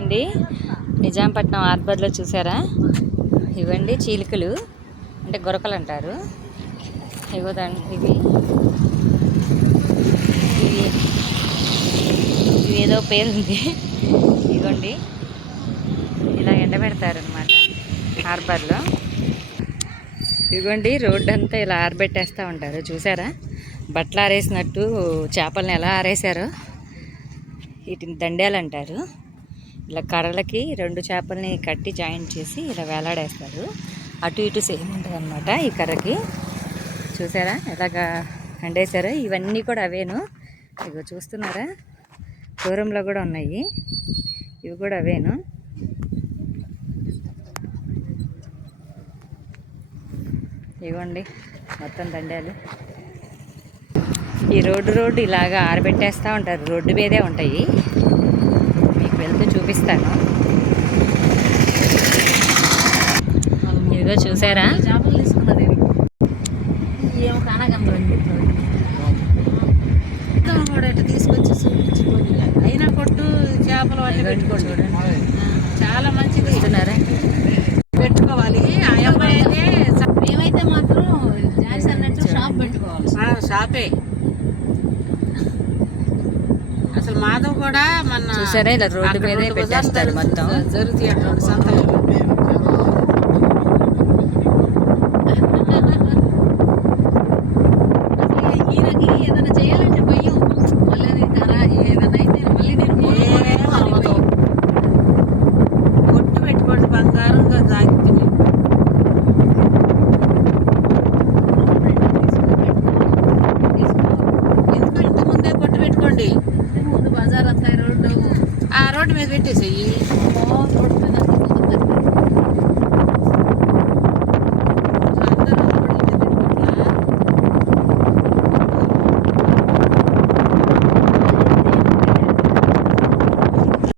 అండి నిజాంపట్నం హార్బర్లో చూసారా? ఇవండి చీలికలు అంటే గొరకలు అంటారు. ఇవి ఇవి ఏదో పేరుంది. ఇగోండి ఇలా ఎండబెడతారు అనమాట హార్బర్లో. ఇదిగోండి రోడ్డు అంతా ఇలా ఆరబెట్టేస్తూ ఉంటారు. చూసారా బట్టలు ఆరేసినట్టు చేపలను ఎలా ఆరేసారో. వీటిని దండేలు అంటారు. ఇలా కర్రలకి రెండు చేపల్ని కట్టి జాయింట్ చేసి ఇలా వేలాడేస్తారు. అటు ఇటు సేమ్ ఉంటుంది అనమాట. ఈ కర్రకి చూసారా ఎలాగా అండేశారో. ఇవన్నీ కూడా అవేను. ఇగో చూస్తున్నారా, దూరంలో కూడా ఉన్నాయి. ఇవి కూడా అవేను. ఇవ్వండి మొత్తం దండాలు. ఈ రోడ్డు ఇలాగా ఆరబెట్టేస్తూ ఉంటారు. రోడ్డు మీదే ఉంటాయి. మీకు వెళ్తూ చూపిస్తాను. ఇదిగో చూసారా, చేపలు తీసుకున్నది ఏమో కానగండి కూడా ఇట్లా తీసుకొచ్చి చూపించుకోవాలి. అయినా కొట్టు చేపలు వాటి పెట్టుకోండి. చాలా మంచిది. ఇస్తున్నారా పెట్టుకోవాలి. ఆ అమ్మాయి అయితే మేమైతే మాత్రం జాయిస్ అన్నట్టు షాప్ పెట్టుకోవాలి. షాపే అసలు మాధవ్ కూడా మన చూసారా ఇలా రోడ్డు మీదే పెట్టేస్తారు మొత్తం. జరుగుతాయి అటువంటి సంతలు. ఈయనకి ఏదైనా చేయాలంటే భయం. మళ్ళీ ఏదైనా అయితే మళ్ళీ నేను అవ్వదు. కొట్టు పెట్టుకోండి, బంగారంగా జాగ్రత్త. ఎందుకు ఇంటి ముందే కొట్టు పెట్టుకోండి. ముందు బజార్ అంతా రోడ్డు, ఆ రోడ్డు మీద పెట్టేసేయి.